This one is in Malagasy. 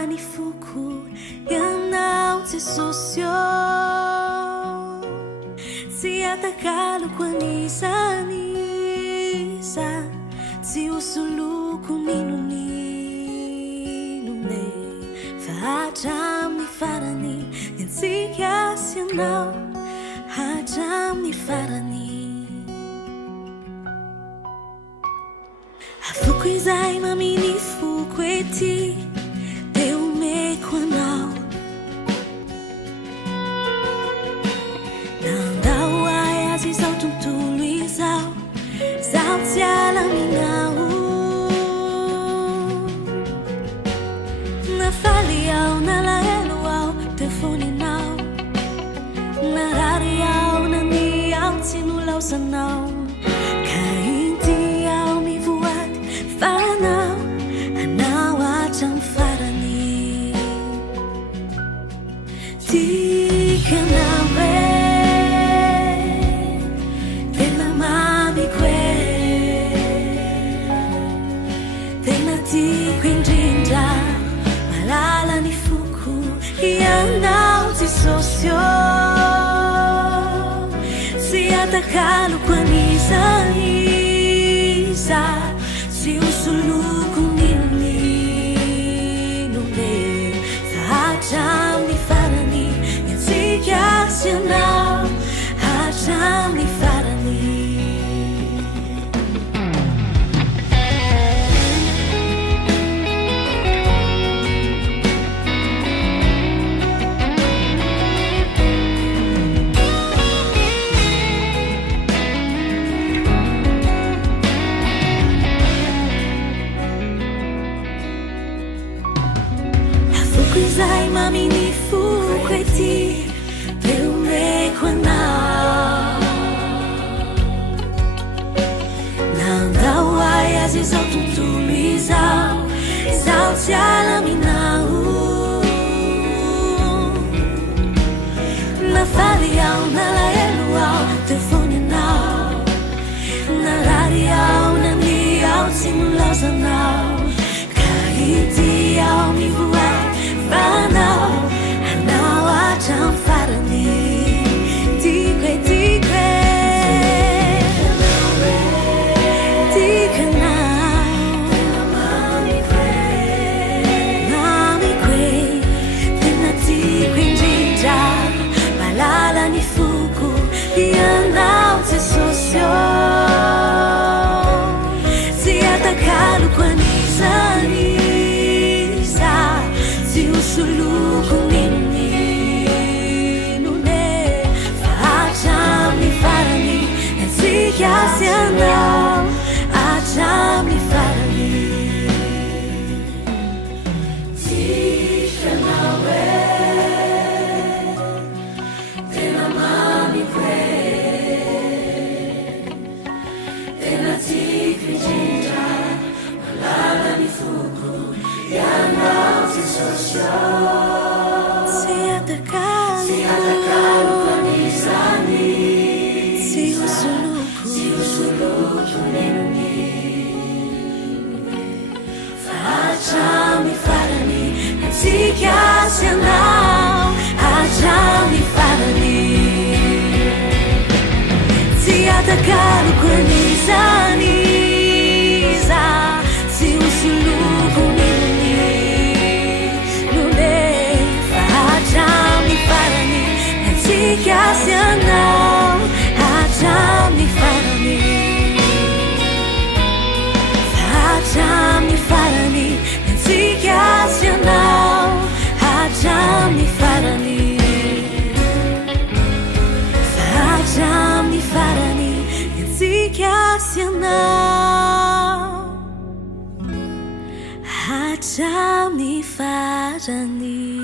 Malalany foko ianao tsy sosio tsy atakaloko anisany sa tsy hosoloko ninonine fa hatramin'ny farany itsika sy ianao hatramin'ny farany afoko izay maminy foko ety de omeko anao nandao ay azy izao tontolo izao zaho tsy alaminao nafaly ao nalahelo ao telefoninao narary ao nany ao tsy nolaosanao ka inty ao mivoady fanao anao hatramin'ny farany tikanao tena mamiko tena tiako indrindra malalany foko ianao tsy sosio tsy atakaloko anisany sa tsy hosoloko ninonine fa hatramin'ny farany itsika sy ianao hatramin'ny farany izay maminy foko ety de omeko anao nandao ay azy izao tontolo izao zaho tsy alaminao nafaly ao nalahelo ao telefoninao narary ao nany ao tsy nolaozanao ka ity ao mivoay fanao anao hatramin'ny farany tiako tikanao mamiko tena tiako indrindra malalany foko ianao tsy sosio tsy atakaloko anisany sa tsy hosoloko ninonine fa hatramin'ny farany itsika sy ianao hatramin'ny farany tikanao tena mamiko tena tiako indrindra malalany foko ianao tsy sosio tsy atakaloko anisany tsy hosoloko ninonine fa hatramin'ny farany itsika sy ianao hatramin'ny farany tsy atakaloko anisany sa tsy hosoloko ninonine fa hatramin'ny farany itsika sy ianao hatramin'ny farany fa hatramin'ny farany itsika sy ianao hatramin'ny farany fa hatramin'ny farany itsika sy ianao hatramin'ny farany